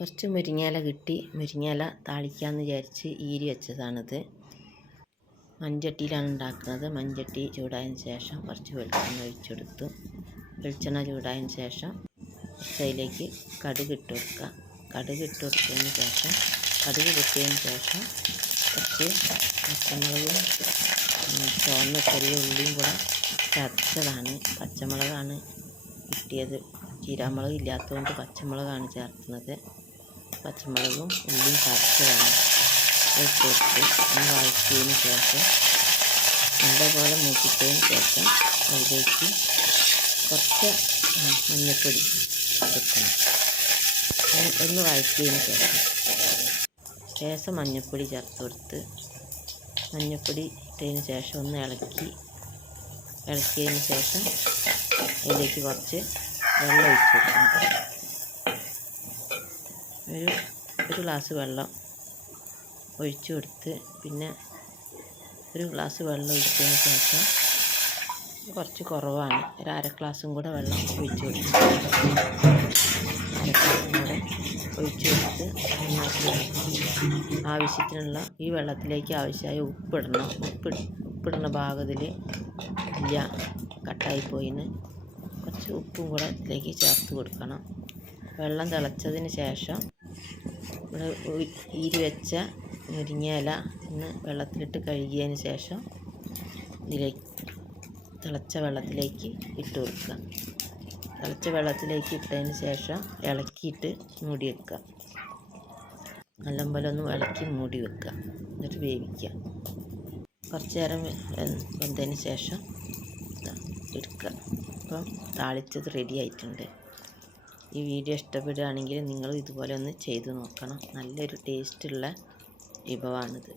കുറച്ച് മുരിങ്ങയില കിട്ടി. മുരിങ്ങയില താളിക്കാമെന്ന് വിചാരിച്ച് ഈരി വെച്ചതാണിത്. മൺചട്ടിയിലാണ് ഉണ്ടാക്കുന്നത്. മൺചട്ടി ചൂടായതിന് ശേഷം കുറച്ച് വെളിച്ചെണ്ണ ഒഴിച്ചെടുത്തു. വെളിച്ചെണ്ണ ചൂടായതിന് ശേഷം അതിലേക്ക് കടുക് ഇട്ട് കൊടുക്കുക. കടുക് ഇട്ട് കൊടുത്തതിന് ശേഷം കടുക് പൊട്ടിയതിന് ശേഷം കുറച്ച് പച്ചമുളകും ചുവന്ന ചെറിയ ഉള്ളിയും കൂടെ ചതച്ചതാണ്. പച്ചമുളകാണ് കിട്ടിയത്. ചീരാമുളക് ഇല്ലാത്തതുകൊണ്ട് പച്ചമുളകാണ് ചേർക്കുന്നത്. പച്ചമുളകും ഉള്ളിയും ചതച്ചതാണ് ഇട്ട് കൊടുത്ത് ഒന്ന് വഴറ്റിയതിന് ശേഷം നല്ലപോലെ മൂപ്പിച്ചതിന് ശേഷം അതിലേക്ക് കുറച്ച് മഞ്ഞൾപ്പൊടി എടുക്കണം. ഒന്ന് വഴറ്റിയതിന് ശേഷം മഞ്ഞൾപ്പൊടി ചേർത്ത് കൊടുത്ത് മഞ്ഞൾപ്പൊടി ഇട്ടതിന് ശേഷം ഒന്ന് ഇളക്കിയതിന് ശേഷം അതിലേക്ക് കുറച്ച് വെള്ളം ഒഴിച്ച് കൊടുക്കണം. ഒരു ഗ്ലാസ് വെള്ളം ഒഴിച്ച് കൊടുത്ത് പിന്നെ ഒരു ഗ്ലാസ് വെള്ളം ഒഴിച്ചതിന് ശേഷം കുറച്ച് കുറവാണ്, ഒരു അര ഗ്ലാസും കൂടെ വെള്ളം ഒഴിച്ച് കൊടുത്ത് ആവശ്യത്തിനുള്ള ഈ വെള്ളത്തിലേക്ക് ആവശ്യമായ ഉപ്പിടണം. ഉപ്പിടുന്ന ഭാഗത്തിൽ ഇല്ല, കട്ടായിപ്പോയിന്. കുറച്ച് ഉപ്പും കൂടെ ഇതിലേക്ക് ചേർത്ത് കൊടുക്കണം. വെള്ളം തിളച്ചതിന് ശേഷം ഇവിടെ ഈരി വെച്ച മുരിങ്ങയില ഒന്ന് വെള്ളത്തിലിട്ട് കഴുകിയതിന് ശേഷം ഇതിലേക്ക് തിളച്ച വെള്ളത്തിലേക്ക് ഇട്ട് കൊടുക്കുക. തിളച്ച വെള്ളത്തിലേക്ക് ഇട്ടതിന് ശേഷം ഇളക്കിയിട്ട് മൂടി വെക്കുക. നല്ലപോലെ ഒന്ന് ഇളക്കി മൂടി വെക്കുക. എന്നിട്ട് വേവിക്കുക. കുറച്ച് നേരം വെന്തതിന് ശേഷം എടുക്കുക. അപ്പം താളിച്ചത് റെഡി ആയിട്ടുണ്ട്. ഈ വീഡിയോ ഇഷ്ടപ്പെടുകയാണെങ്കിൽ നിങ്ങൾ ഇതുപോലെ ഒന്ന് ചെയ്ത് നോക്കണം. നല്ലൊരു ടേസ്റ്റുള്ള വിഭവമാണിത്.